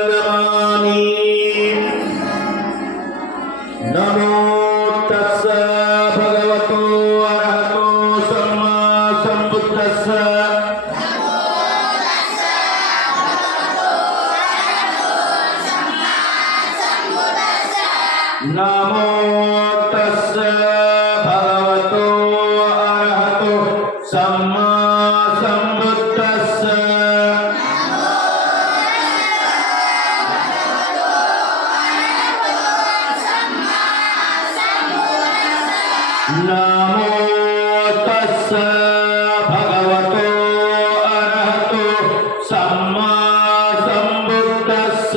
ಸಂಘಾಗಮಾಮಿ ನಮೋ ತಸ್ಸ ಭಗವತೋ ಅರಹತೋ ಸಮ್ಮಾ ಸಂಬುದ್ಧಸ್ಸ ನಮೋ ತಸ್ಸ ಭಗವತೋ ಅರಹತೋ ಸಮ್ಮಾ ಸಂಬುದ್ಧಸ್ಸ ನಮೋ ತಸ್ಸ ಭಗವತೋ ಅರಹತೋ ಸಮ್ಮಾ ಸಂಬುದ್ಧಸ್ಸ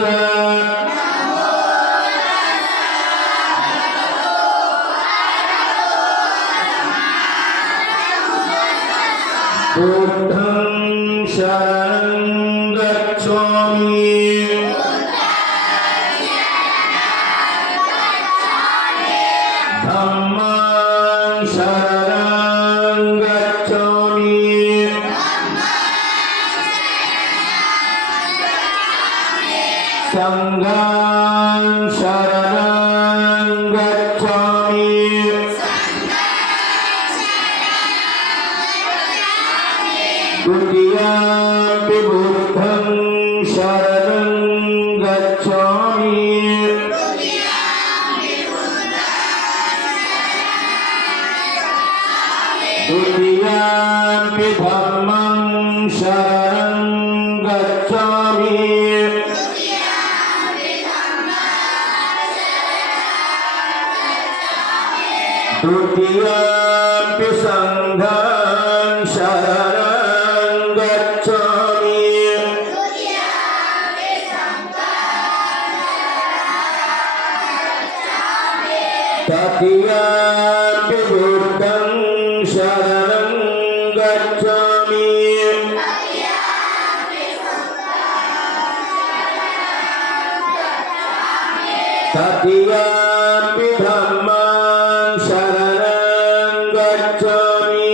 ಬುದ್ಧಂ ಶರಣಂ ಗಚ್ಛಾಮಿ ಧಮ್ಮಂ ಶರಣಂ ಗಚ್ಛಾಮಿ ಸಂಘಂ ಶರಣಂ ಗಚ್ಛಾಮಿ द्वितीयम्पि बुद्धं शरणं गच्छामि द्वितीयम्पि धम्मं शरणं गच्छामि द्वितीयम्पि संघं शरणं गच्छामि तृतीयम्पि बुद्धं शरणं गच्छामि तृतीयम्पि धम्मं शरणं गच्छामि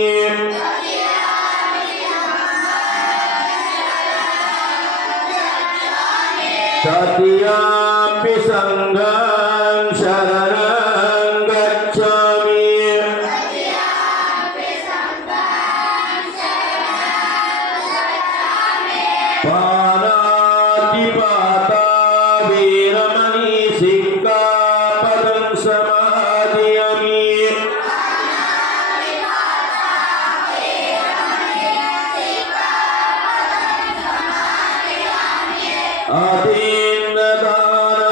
तृतीयम्पि संघं शरणं गच्छामि पाणातिपाता वीरमणि सिक्खापदं समादयामि आदिन्नदाना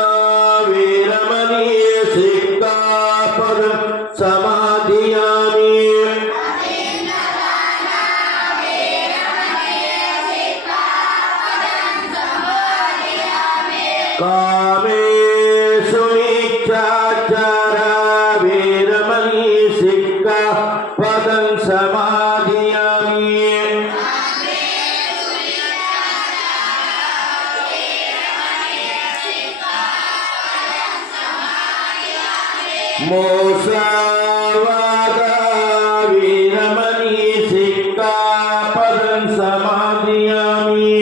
वीरमणि सिक्खापदं समादयामि कामेषु मिथ्याचारा वीरमणि सिक्खापदं समादयामि मोसवादा वीरमणि सिक्खापदं समादयामि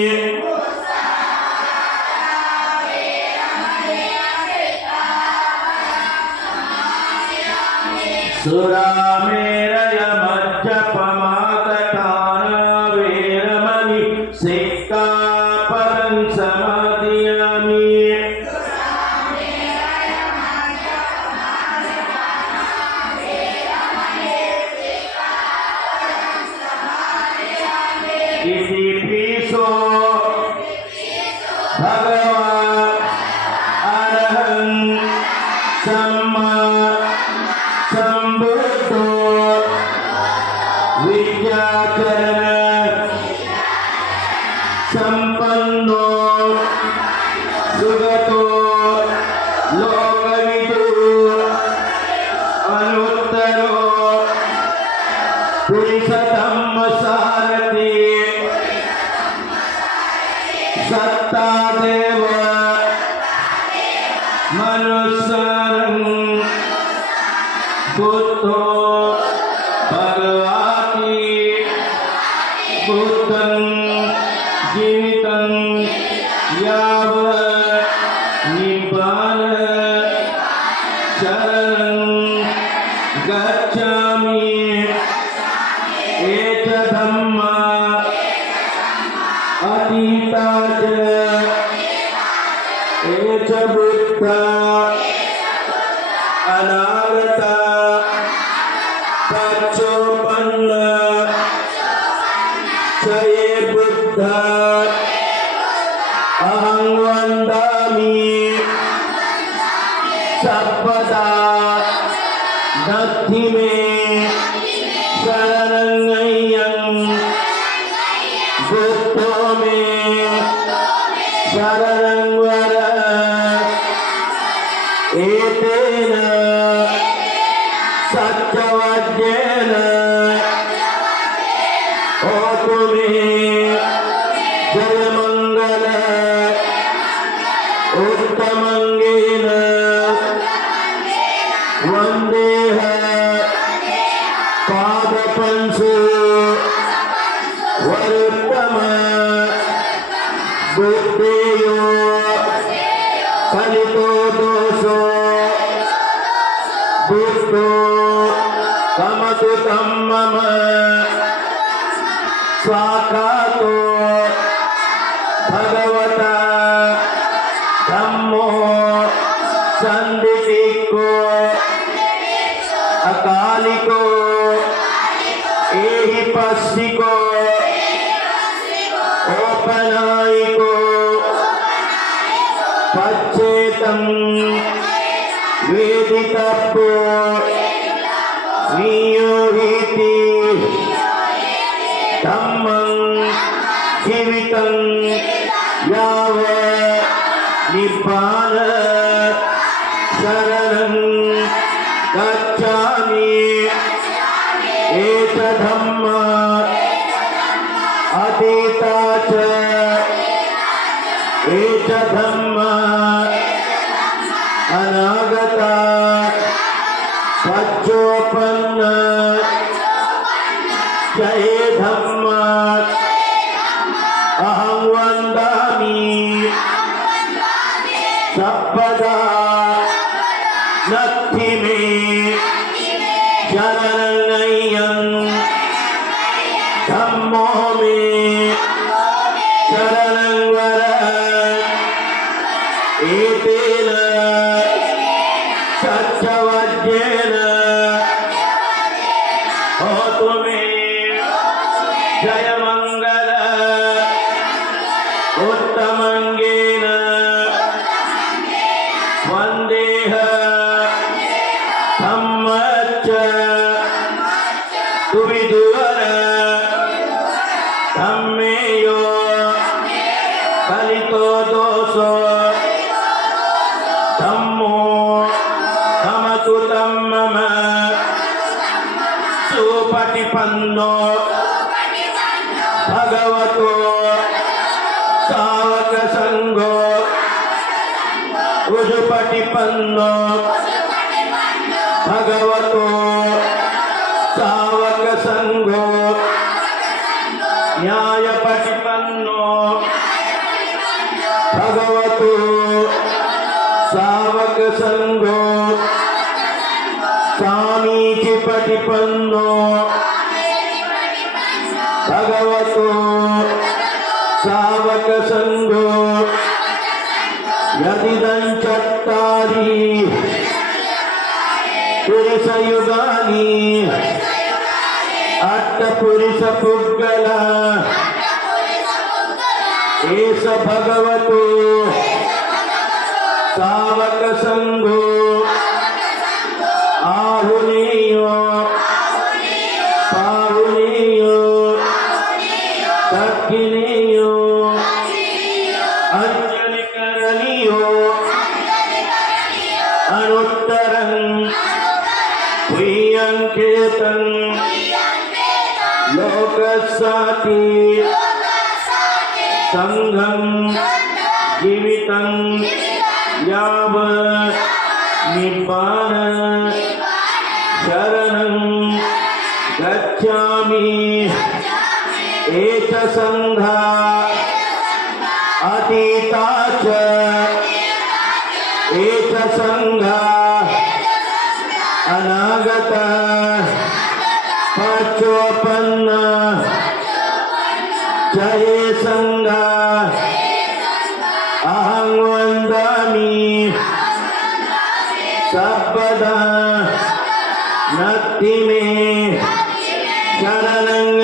सुरामेरय मज्जपमादठाना वीरमणि सिक्खापदं समादयामि इतिपिसो भगवान् अरहं सम्मा संबुद्धः भूतं जीवितं यावत् निब्बाण शरणं गच्छामि एष धम्मा अतीता च एष बुद्धा अनागता पच्चोपन्न च ये बुद्धा अहं वन्दामि सर्वदा नत्थि मे शरणं बुद्धो मे शरणं वर एतेन सत्यवाद्येन होतु मे जयमङ्गल उत्तमङ्गेन वन्देह पादपंसु वरुत्तम बुद्धेयो फलितो दोषो बुद्धो कमतु तं मम स्वाकातो भगवता धम्मो संदितिको अकालिको एहिपस्सिको औपनायिको पच्चेतं वेदितव्यो नियोहिति धम्मं जीवितं यावत् निब्बाण शरणं गच्छामि एष धम्मा अतीता च एष धम्मा अनागता पच्चोपन्न च ये धम्मा अहं वन्दामि सर्वदा नत्थि मे शरणं धम्मो मे शरणं वर एतेन सत्यवाद्येन होतु मे जयमङ्गल उत्तमङ्गेन वन्देह धम्मच्च तुविदुवर धम्मेयो फलितो दोषो धम्मो कमतु तं मम सुपटिपन्नो भगवतो सावकसङ्घो उजुपटिपन्नो भगवतो सावकसङ्घो न्यायपटिपन्नो भगवतो सावकसङ्घो स्वामीचिपटिपन्नो भगवतो सावकसङ्घो यदिदं चत्तारि पुरुषयुगानि अष्टपुरुषपुद्गल एष भगवतो सावकसङ्घो आहुनेयो पाहुनेयो दक्षिणेयो अंजलिकरणीयो अनुत्तरं प्रियंकेतं लोकसाति संघं जीवितं यावत् निब्बाण शरणं गच्छामि एष संघ अतीता च एक संघ अनागत पचोपन्न जय संघ अहं वन्दामि सर्वदा नत्ति मे शरणं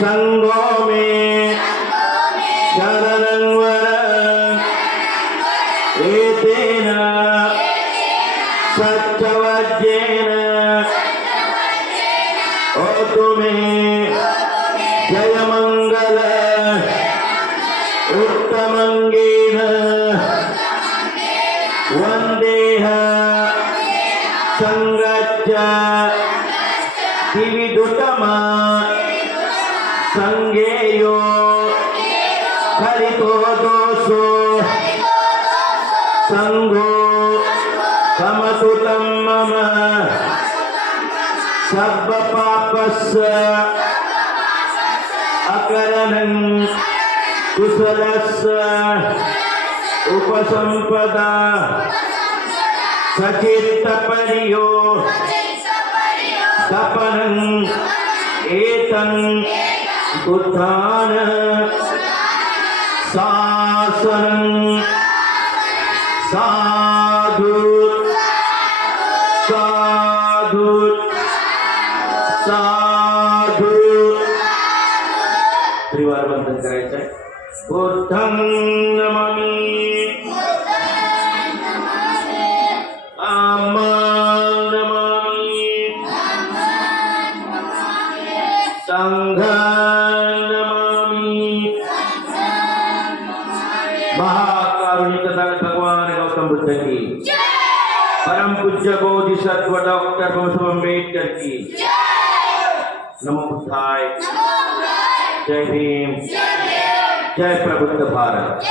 संगो मे शरणं वर एतेन सत्यवज्रेण ओतु मे जयमंगल उत्तमंगेन वंदेह संगच्छ दिविदुतमा संगेयो हरितो दोषो संगो कमतुतं मम सर्व पापस्य अकरणं कुशलस्य उपसंपदा सचित्तपर्यो तपनं एतं बुद्धान शासनं साधु साधु साधु त्रिवार वंदन करायचं आहे. बुद्धं नमामि धम्मं नमामि संघं नमामि. महाकारुणिक भगवान गौतम बुद्ध की, परम पूज्य बोधिसत्व डॉक्टर बाबासाहेब आंबेडकर की. नमो बुद्धाय. जय भीम. जय प्रबुद्ध भारत.